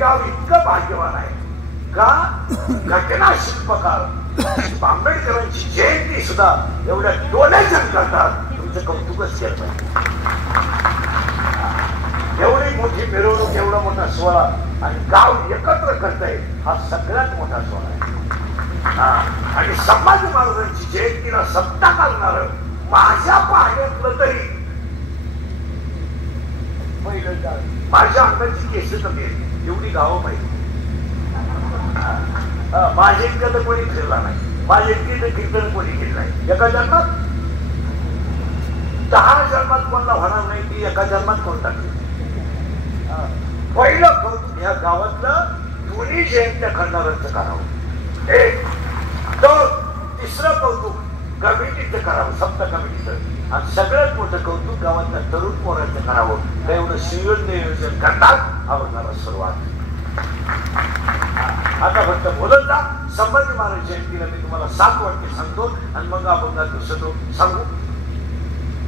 गाव इतकं भाग्यवान आहे का घटना शिल्पकार आंबेडकरांची जयंती सुद्धा एवढ्या डोळ्याच्यात करतात. तुमचं कौतुकच केलं एवढी मोठी मिरवणूक, एवढा मोठा सोहळा आणि गाव एकत्र करताय, हा सगळ्यात मोठा सोहळा आहे. आणि संभाजी महाराजांची जयंतीला सत्ता करणार माझ्या पाहण्यातलं तरी पहिलं माझ्या अंगाची केस कमी आहे एवढी गावं पाहिजे. माझ्या इतकं तर कोणी फिरला नाही, माझ्या इतकी कीर्तन कोणी केलं नाही. एका जन्मात 10 जन्मात कोणाला होणार नाही ती एका जन्मात कोण टाकली. पहिलं कौतुक ह्या गावातलं दोन्ही जयंत्या करणाऱ्यांचं करावं. एक दोन तिसरं कौतुक कमिटीचं करावं, सप्त कमिटीचं. आणि सगळ्यात मोठं कौतुक गावातल्या तरुण पोरांचं करावं. एवढं शिवण नियोजन करतात आवडणारा सुरुवात. आता फक्त बोलत जा. संभाजी महाराज जयंतीला मी तुम्हाला 7 वाक्य सांगतो आणि मग अभंगात दुसरं सांगू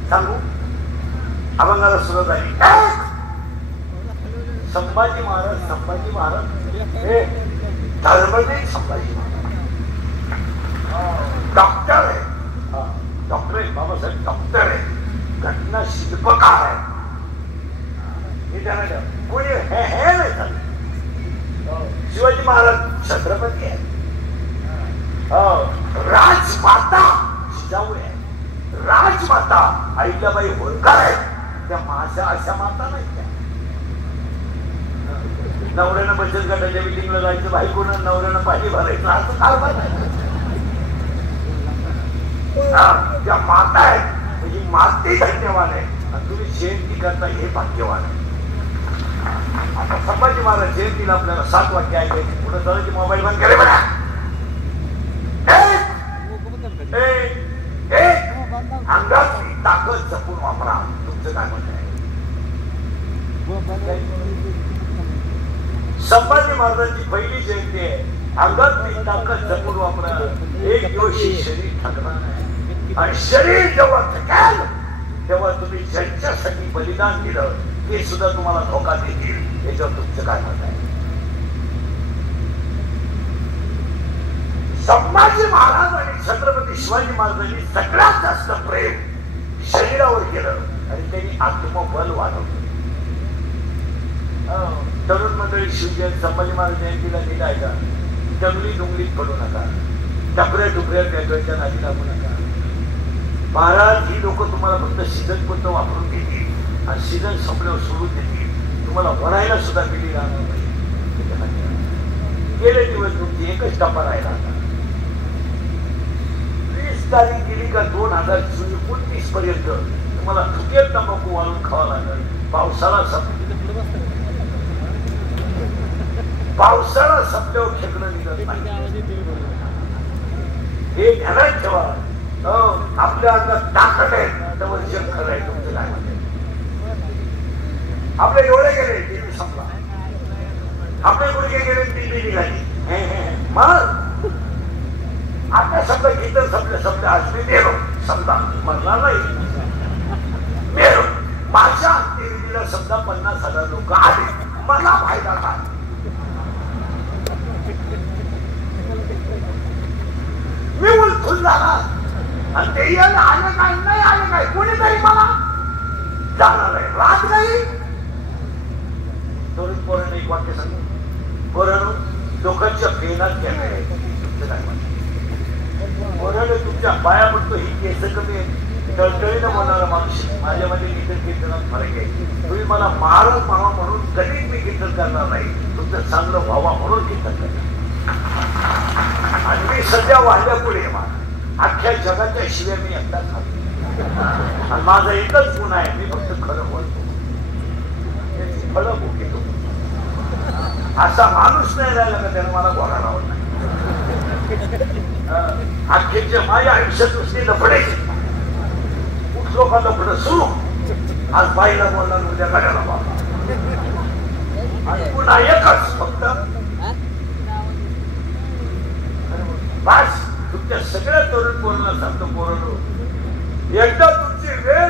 सांगू अभंगाला सुरुवात झाली. संभाजी महाराज हे धर्मवीर संभाजी महाराज डॉक्टर आहे. डॉक्टर आहे बाबासाहेब, डॉक्टर आहे, घटना शिल्पकार आहे. हे त्याला कोणी हे नाही झालं. शिवाजी महाराज छत्रपती आहे, राजमाता जिजाऊ आहे, राजमाता अहिल्याबाई होळकर आहे. त्या माझ्या अशा माता नाही. त्या नवऱ्यानं बचत गटाच्या मिटिंगला जायचं, बायकोनं नवऱ्यानं पाणी भरायचं, असं कारभार नाही. त्या माता आहेत म्हणजे माती धन्यवान आहे. आणि तुम्ही जयंती करता हे भाग्यवान आहे. आता संभाजी महाराज जयंतीला आपल्याला 7 वाक्य ऐकायचे. पुढे झालं की मोबाईल बंद करे बघा. अंगातली ताकद जपून वापरा. तुमचं काय म्हणणं आहे? संभाजी महाराजांची पहिली जयंती आहे. अंगातली ताकद जपून वापरा. एक दिवशी शरीर थकणार नाही. आणि शरीर जेव्हा थकेल तेव्हा तुम्ही ज्यांच्यासाठी बलिदान दिलं ते सुद्धा तुम्हाला धोका देतील. याच्यावर तुमचं काय मत आहे? संभाजी महाराज आणि छत्रपती शिवाजी महाराजांनी सगळ्यात जास्त प्रेम शरीरावर केलं आणि त्यांनी आत्मबल वाढवलं. तरुण मंडळी शिवजयंती संभाजी महाराज जयंतीला गेला आहे का? जंगली डोंगलीत पडू नका, टपऱ्या टुकऱ्या पेटवायच्या नादी लागू नका. महाराज ही लोक तुम्हाला फक्त सीझन पुरतं वापरून देतील आणि सीझन संपल्यावर सोडून देतील. तुम्हाला वरायला सुद्धा पिढी राहणार नाही. गेले दिवस तुमची एकच टप्पा राहिला. 20 तारीख गेली का 2029 पर्यंत तुम्हाला थुकेल तंबाखू वाळून खावा लागेल. पावसाळा संपल्यावर खेकडं निघत नाही. हे ध्यानात ठेवा. आपल्या अंगात ताकद आहे तर जग खरं आहे. तुमचं काय म्हणते? आपले डोळे गेले टीव्ही संपला, आपले गुडघे गेले टीव्ही निघाली. मग आता समजा कीर्तन संपलं आज मी मेलो समजा म्हणणार नाही. मेलो माझ्या अंत्यविधीला समजा 50,000 लोक आले, मला फायदा काय? मी उलथून जाणार आणि ते आलं काय नाही आलं काय कोणीतरी मला जाणार आहे. रात नाही. तरुण पोरांना एक वाक्य सांगू. पोरांनो लोकांच्या फेनात गेले. तुमचं काय म्हणतं? पोरांनो तुमच्या पाया पडतो ही केस कमी आहे. तळतळीनं बोलणारा माणूस माझ्यामध्ये कीर्तन कीर्तनात फरक आहे. तुम्ही मला महाराज मावा म्हणून कधीच मी कीर्तन करणार नाही. तुमचं चांगलं व्हावा म्हणून कीर्तन करणार. आणि मी सध्या वाढल्या पुढे अख्ख्या जगाच्या शिव्या मी एकटाच खातो. आणि माझा एकच गुण आहे, मी फक्त खरं बोलतो. फळं भुकेतो. असा माणूस नाही राहिला का त्यानं मला बोलायला आवडत नाही. अख्खेच्या माझ्या आयुष्यात नुसते लफडायचे. कुठलो का लफडं सुरू. आज बाईला बोलला उद्या गाड्याला बोलला. आणि पुन्हा एकच फक्त बस. तुमच्या सगळ्या तरुण पोरांना सांगतो पोरांनो, एकदा तुमची वेळ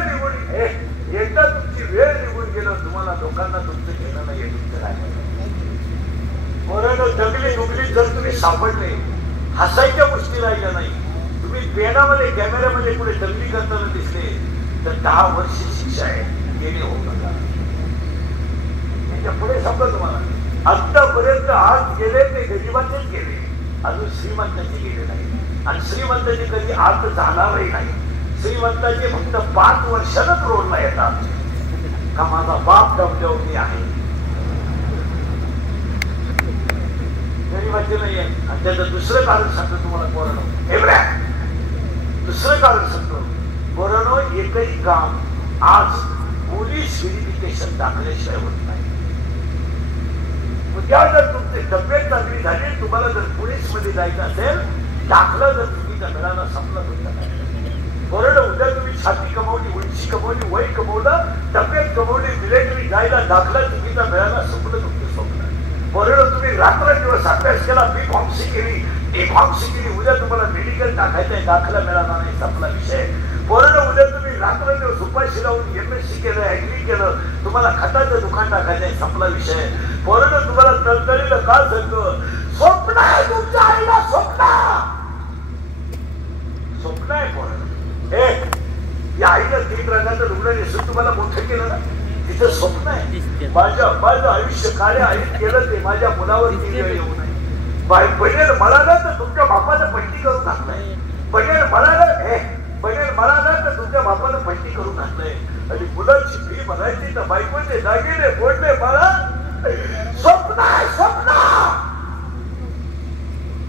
निघून गेलं तुम्हाला लोकांना तुमचं घेणं नाही. तुमचं काय सापडले, हसायच्या गोष्टी राहिल्या नाही. तुम्ही पेनामध्ये कॅमेऱ्यामध्ये पुढे दंगली करताना दिसले तर 10 वर्ष शिक्षा आहे, गेले होऊ नका. त्याच्या पुढे समजा तुम्हाला आतापर्यंत आज गेले ते गरिबाचेच गेले, अजून श्रीमंताचे गेले नाही. आणि श्रीमंताचे कधी आत जाणारही नाही. श्रीमंताचे फक्त 5 वर्षांच रोडला येतात का माझा बाप डबडवणी आहे, गरीबाचे नाही आहे. आणि त्याचं दुसरं कारण सांगतो तुम्हाला पोरांनो, एवढ्या दुसरं कारण सांगतो पोरांनो, एकही काम आज पोलीस व्हेरिफिकेशन दाखल्याशिवाय होत नाही. उद्या जर तुमची तब्येत चांगली झाली, तुम्हाला जर पोलीस मध्ये जायचं असेल, दाखला जर चुकीचा मिळाला संपला तुमचा नाही. बरोबर, उद्या तुम्ही छाती कमवली, उंची कमवली, वय कमवलं, तब्येत कमवली, मिलिटरी जायला दाखला चुकीचा मिळाला संपलं तुमचं स्वप्न. बरोबर, तुम्ही रात्रंदिवस अभ्यास केला, बी फॉर्मसी केली, ए फॉर्मसी केली, उद्या तुम्हाला मेडिकल टाकायचंय, दाखला मिळाला नाही, संपला विषय. बरोबर, उद्या तुम्ही रात्रंदिवस उपाशी राहून MSc केलं, ऍग्री केलं, तुम्हाला खताचं दुकान टाकायचंय, संपला विषय. बरोबर, तुम्हाला तळतळीला का सांगतो, स्वप्न आहे तुमच्या आईला, स्वप्न स्वप्न आहे. बरोबर, या आईला 3 रंगाचं लुगडं नेसून तुम्हाला मोठं केलं ना, तिचं स्वप्न आहे. माझं आयुष्य कार्य आईत केलं ते माझ्या मुलावर वेळ येऊ नये. बनेल म्हणाला तर तुमच्या बापानं पट्टी करून टाकलंय, बनेल म्हणाला तर तुमच्या बापानं पट्टी करून टाकलंय. आणि मुलांची फी म्हणायची तर बायकोचे दागिने बोलले, मला स्वप्न आहे, स्वप्न.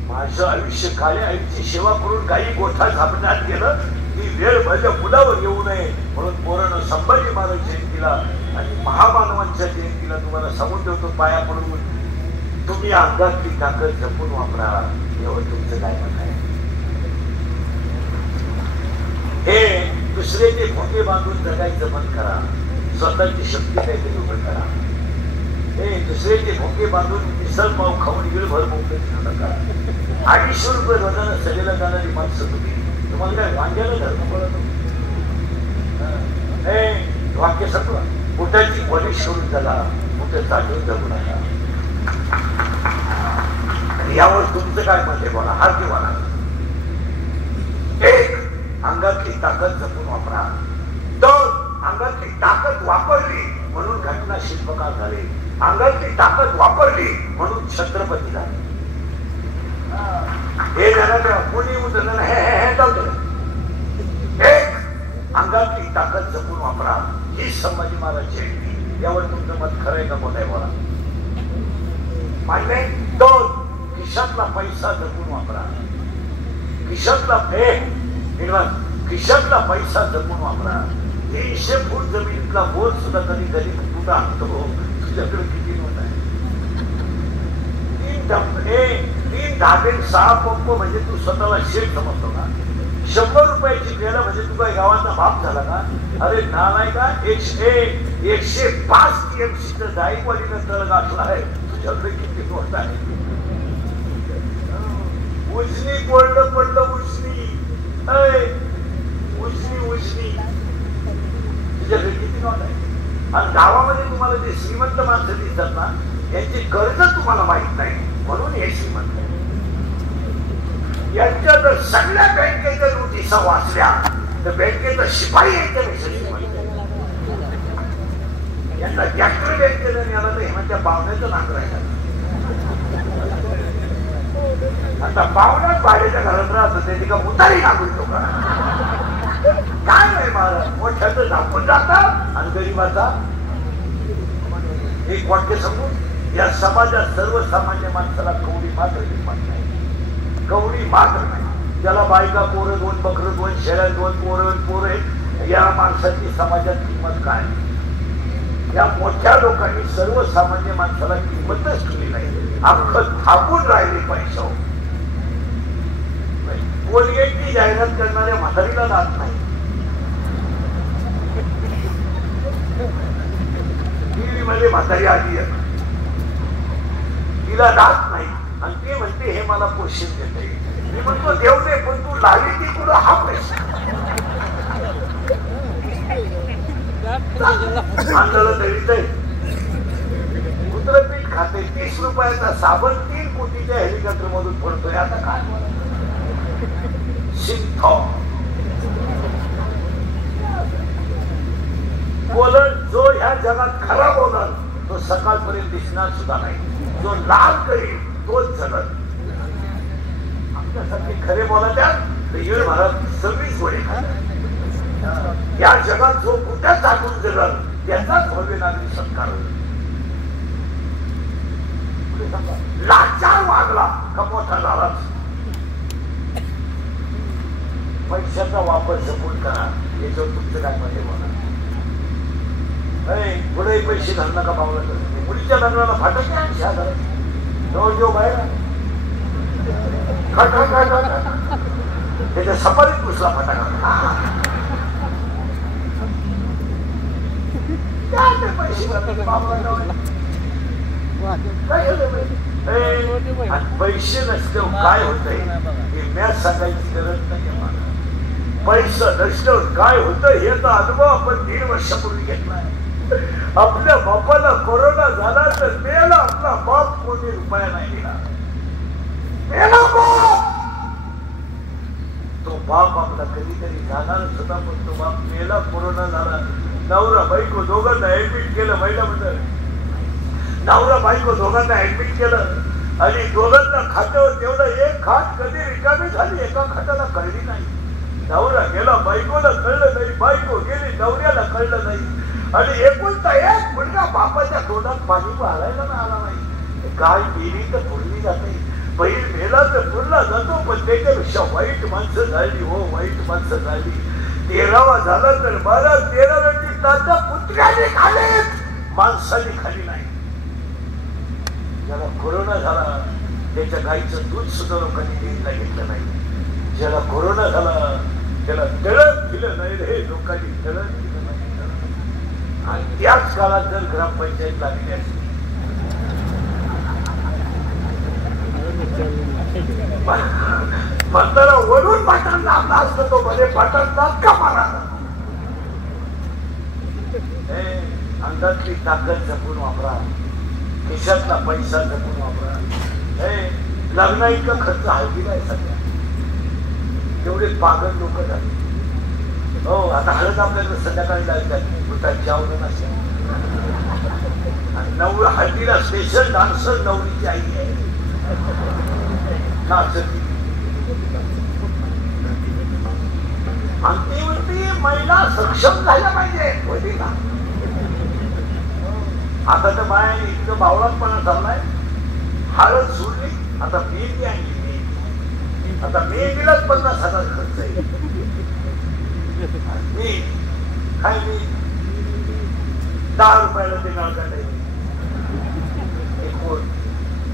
माझं आयुष्य काळ्या आईची सेवा करून काही गोठा झापण्यात गेलं, ही वेळ माझ्या मुलावर येऊ नये म्हणून पोरानं संभाजी महाराज जयंतीला आणि महामानवांच्या जयंतीला तुम्हाला सांगून ठेवतो, पाया पडून तुम्ही अंगातली ताकद जपून वापरा. एवढं तुमचं काय म्हणणं आहे? हे दुसऱ्याचे भोंगे बांधून जगायचं बंद करा, स्वतःची शक्ती काहीतरी उभं करा. हे दुसऱ्याचे भोंगे बांधून मिसळ पाव खाऊन वेळभर मोकळे ठेवू नका. 250 रुपये रोजानं सगळ्याला जाणारी माणसं तुम्हाला काय वांग्याला धर्म पडत वाक्य सगळं कुठ्याची पॉलिश करून झाला, कुठे चाटून जगू नका. आणि यावर तुमचं काय मत आहे बोला, हा की बोला. एक, अंगातली ताकद जपून वापरा. 2, अंगातली ताकद वापरली म्हणून घटना शिल्पकार झाले, अंगातली ताकद वापरली म्हणून छत्रपती झाले. हे जरा कोणी उतरलं हे चालतं. एक, अंगातली ताकद जपून वापरा, ही संभाजी महाराज जयंती. यावर तुमचं मत खरं आहे का बोलाय बोला, मान्य. 2, खिशातला पैसा जपून वापरा, खिशातला पैसा जपून वापरा. 300 फूट जमिनीतला बोर सुद्धा कधी कधी तुझा आणतो, तुझ्याकडे किती नोट आहे? 3 धाबे 6 पंप म्हणजे तू स्वतःला शेठ समजतो का? 100 रुपयाची पेला म्हणजे तुझा गावाचा बाप झाला का? अरे नालाय का, 105 TMC जाईकवाडीनं तळ गाठला आहे, तुझ्याकडे किती नोट आहे? उजनी पडलं उजनी, उजनी तुझ्याकडे किती नोट आहे? आणि गावामध्ये तुम्हाला जे श्रीमंत माणसं दिसतात ना, यांची कर्ज तुम्हाला माहित नाही म्हणून हे श्रीमंत. यांच्या जर सगळ्या बँकेच्या नोटिसा वाचल्या तर बँकेचा शिपाई यांच्यापेक्षा श्रीमंत. यांना ट्रॅक्टर बँकेला नेला तर हेमंतच्या पाहुण्याचं नाक राहिलं. आता पाहुण्याच भाड्याच्या घरात राहत त्याची का मुतारी नागूतो का? काय नाही महाराज, मोठ्याचं झापून जातात आणि गरीबाचा एक वाक्य समजून. या समाजात सर्वसामान्य माणसाला कवडी मात्र किंमत नाही, कवडी मात्र नाही. ज्याला बायका, पोरं 2, बकरं 2, शेळ्या 2, पोरं आहेत, या माणसाची समाजात किंमत काय? या मोठ्या लोकांनी सर्वसामान्य माणसाला किंमतच केली नाही, अख्खं थांबून राहिले पैसा. कोलगेटची जाहिरात करणाऱ्या म्हातारीला जात नाही, मध्ये म्हातारी आली आहे, तिला जात नाही आणि ती म्हणते हे मला पोषण देते. मी म्हणतो देव दे, पण तू लावी ती तुला हा पैसा आंधळ तळीत आहे, कुत्र पीठ खाते 30 रुपयाचा साबण 3 कोटीच्या हेलिकॉप्टर मधून पडतोय. आता काय बोलत जो ह्या जगात खरा बोलल तो सकाळपर्यंत दिसणार सुद्धा नाही. जो लाल करील तोच जगत. आपल्यासारखे खरे बोलत्यात येईल महाराज 26 गोळे खातात. या जगात जो कुठे टाकून जगल त्याचाच भव्य नागरिक सत्कार होईल. लाचार वागला का मोठा झालाच. पैशाचा वापर जपून करा. याच्यावर तुमचं काय मध्ये बोला. पुढे पैसे घाल नका पावलं. मुलीच्या लग्नाला फाटक जो बाहेर त्याच्या सपारीत घुसला फटाका. पैसे नसल्यावर काय होतंय हे मॅच सांगायची गरज नाही. पैसा नसल्यावर काय होतं हे तर अनुभव आपण 1.5 वर्षापूर्वी घेतला. आपल्या बापाला कोरोना झाला तर मेला आपला बाप कोणी रुपया नाही दिला. मेला बाप. तो बाप आपला कधीतरी जाणारच होता पण तो बाप मेला. कोरोना झाला. नवरा बायको दोघांना ऍडमिट केलं. महिला मंडळ नवरा बायको दोघांना ऍडमिट केलं आणि दोघांना खात्यावर तेवढं एक खाट कधी रिकामी झाली एका खात्याला कळली नाही. नवरा गेला बायकोला कळलं नाही. बायको गेली नवऱ्याला कळलं नाही. आणि एकुलता एक मुलगा बापाच्या तोंडात पाणी वाढायला आला नाही. गाय पिली तर पुरली जाते. बैल मेला तर पुरला जातो पण त्याच्यापेक्षा वाईट माणसं झाली. हो वाईट माणसं झाली. 13वा झाला तर 12-13 ताच्या पुत्र्याने खाल्लेत माणसाने खाली नाही. ज्याला कोरोना झाला त्याच्या गाईचं दूध सुद्धा लोकांनी देणला घेतलं नाही. ज्याला कोरोना झाला त्याला तळप दिलं नाही. हे लोकांनी तळप दिलं नाही. आणि त्याच काळात जर ग्रामपंचायत लागली असती म्हणताना वरून पाटण लावला असतं तो मध्ये पाटणला का मारा. अंगातली ताकद जपून वापरा. खिशातला पैसा जपून वापरा. लग्न इतका खर्च हळदीला आहे सध्या. तेवढे पागल लोक झाले. हो आता हळद आपल्याला संध्याकाळी लागतात. बुटाची आवडत असेल आणि नवरा हळदीला स्पेशल डान्सर नवरीची आई आहे. नाचती अंतिमती महिला सक्षम झाल्या पाहिजे. वडीला आता तर बाया इतकं बावळातपणा चाललाय. हळद सोडली आता मेहंदी आणली. आता मेहंदीलाच 50,000 खर्च आहे. मी काय मी 10 रुपयाला ते नळ काढायचे.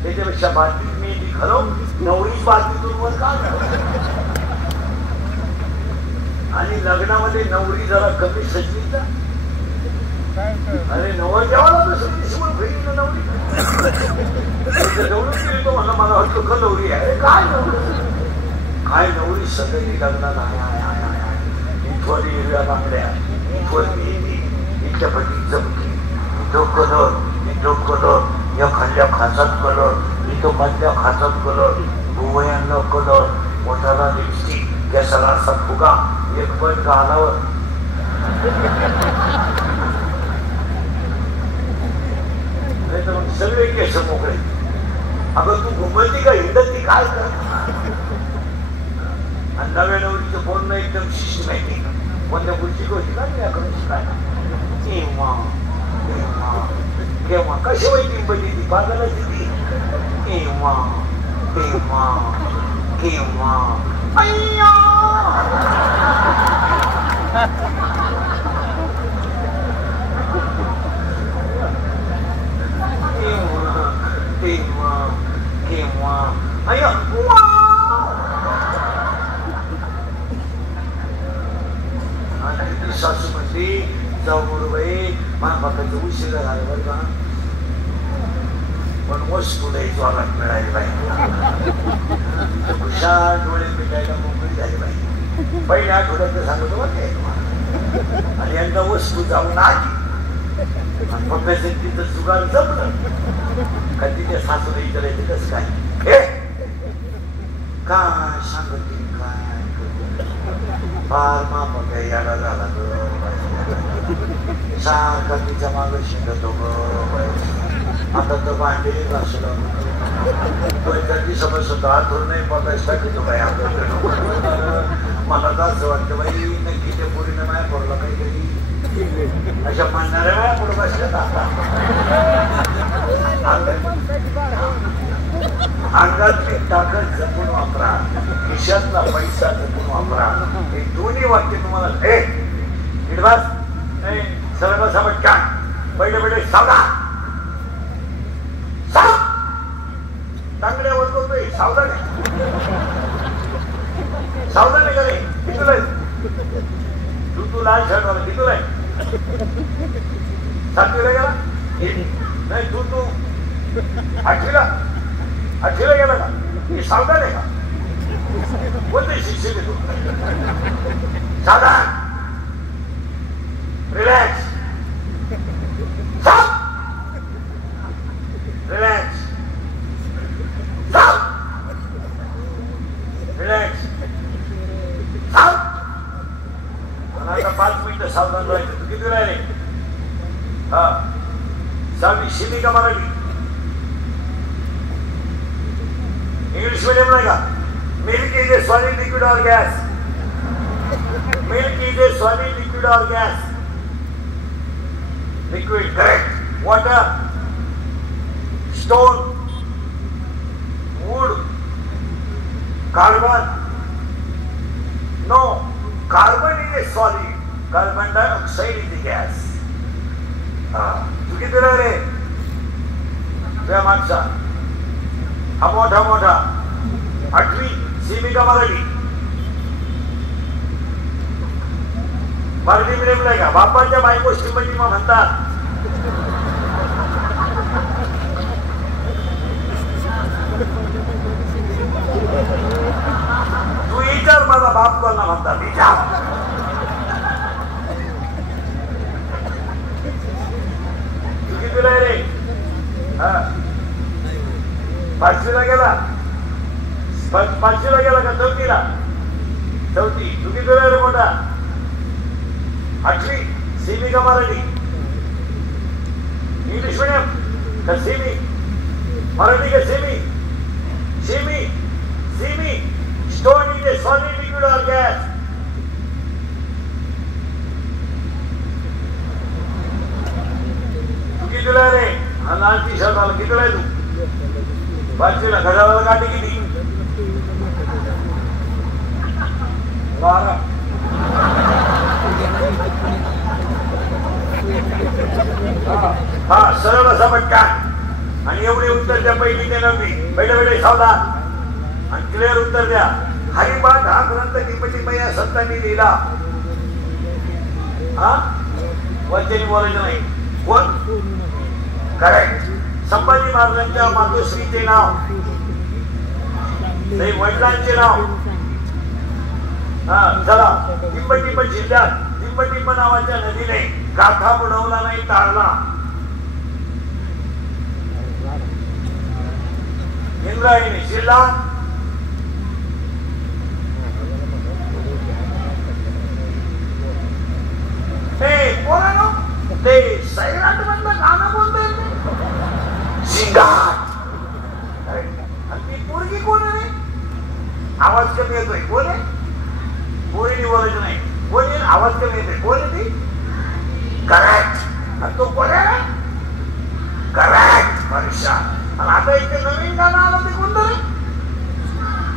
त्याच्यापेक्षा बादलीत मेहंदी खरव नवरीच बादलीतून वर का. आणि लग्नामध्ये नवरी जरा कमी सजली का. अरे नवर देवाला नवरी तो मला वाटलं का नवरी आहे. काय नवरी सगळी लग्नात इथवर हिरव्या बांगड्या इथवर मेहंदी इथल्या पटी चमकी इथं कलर इथं कलर या खाल्ल्या खासात कलर इथं मधल्या खासात कलर भुवयांना कलर मोठ्याला लिपस्टिक केसाला असा फुगा एक पण गालावर. मग सगळे केस मोकळे. अगं तू घुमती का हिंडती काय कर. आणि नव्या नवरीचं बोलणं एकदम सिस्टमॅटिक. कोणत्या गोष्टी होती का मी याकडून शिकायला. केव्हा कशी माहिती बघी ती बाजाला किती केव्हा केव्हा केव्हा अय्या केव्हा केव्हा अय्या आणि सासू म्हणते जाऊ बाई महाबाकाचं उशीर झाला बरं का पण वस्तू द्यायचो आला मिळाली पाहिजे. खुशाल डोळे मिटायला मोकळी झाली पाहिजे. पहिल्या आठवड्यात सांगतो बरं आणि यंदा वस्तू जाऊन आली पप्प्याचे तिचं जुगार जमलं का तिच्या सासूला विचारायचं कसं काय हे काय सांगते काय ऐकत फार माप यायला झाला ग सारखा तिच्या मागं शिकतो ग आता तर भांडे घासलं कोणत्याची समज आतून नाही बघायचा की तो काय मला तर असं वाटतं बाई नक्की त्या पोरीनं माया पडला काहीतरी अशा म्हणणाऱ्या वेळा पुढे बसल्या अंगातली ताकद जपून वापरा खिशातला पैसा जपून वापरा हे दोन्ही वाक्य तुम्हाला सरळ समज का पहिले पहिले सावधान चांगल्यावर बोलतोय सावधान सावधान आहे का रे कितीला तू लाल शर्ट वाला कितीला आहे 7वीला गेला नाही तू 8वीला गेला का हे सावधान आहे का कोणते शिक्षक आहे तू सावधान रिलॅक्स रिलॅक्स रिलॅक्स आता 5 मिनिटं सावधान राहायचं तू किती राहिले हा 6वी शिमी का मराठी इंग्लिश मीडियम नाही का milk is a solid liquid or gas milk is a solid liquid or gas liquid correct water stone wood carbon no carbon is a solid carbon dioxide is a gas तू किती रे तुझ्या माणसा हा मोठा 8वी semi का मराठी मिडियमला का बापाच्या बायको श्रीमती मग म्हणतात तू विचार माझा बाप कोणा म्हणतात विचार तू कितीला रे 5वीला गेला 5वीला गेला का 4थीला 4थी तू कितीला रे मोठा 8वी सीमी का मराठी इंग्लिश मीडियम का सीमी मराठी का semi semi stone is a solid liquid or gas तू कितीला रे हा लाल टी शर्ट वाला कितीला आहे तू 5वीला घड्याळाला काटे किती 12 हा सरळ असा पटका आणि एवढे उत्तर त्या पहिली ते 9वी बैठे सावधान आणि क्लिअर उत्तर द्या हरिपाठ हा ग्रंथ किंमती या संतांनी लिहिला हा वचनी बोलायचं नाही कोण करेक्ट संभाजी महाराजांच्या मातोश्रीचे नाव नाही वडिलांचे नाव हा चला टिंब जिल्ह्यात टिंब नावाच्या नदीने गाथा बुडवला नाही तारला इंद्रायणी जिल्हा ते सैराट मधलं गाणं बोलतोय शिंगाट ती पोरगी कोण आहे आवाज कमी येतोय कोण आहे पोरीने बोलायचं नाही कोण आहे आवाज कमी येतोय कोण आहे ती करेक्ट आणि तो कोण आहे करेक्ट परीक्षा आणि आता इथे नवीन गाणं आलं ते कोणतं रे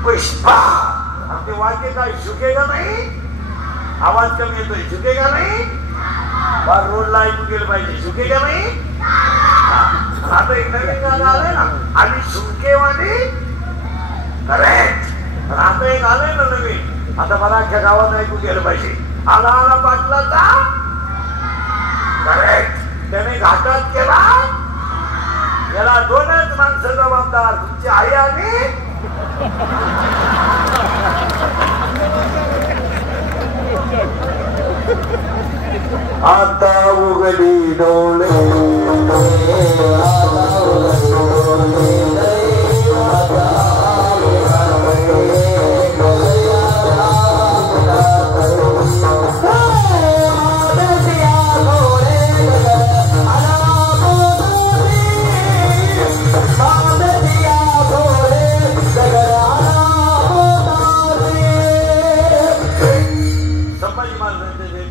पुष्पा आणि ते वाक्य काय झुकेगा नाही आवाज कमी येतोय झुकेगा नाही बार रोडला ऐकून गेलं पाहिजे झुकेगा नाही आता एक नवीन गाणं आलंय ना आधी झुमकेवाली करेक्ट आता एक आलंय ना नवीन आता मला अख्ख्या गावात ऐकून गेलं पाहिजे आला आला पाटलाचा करेक्ट त्याने घाटात केला याला 2च माणसं जबाबदार तुमची आई आणि आता उघडी डोळे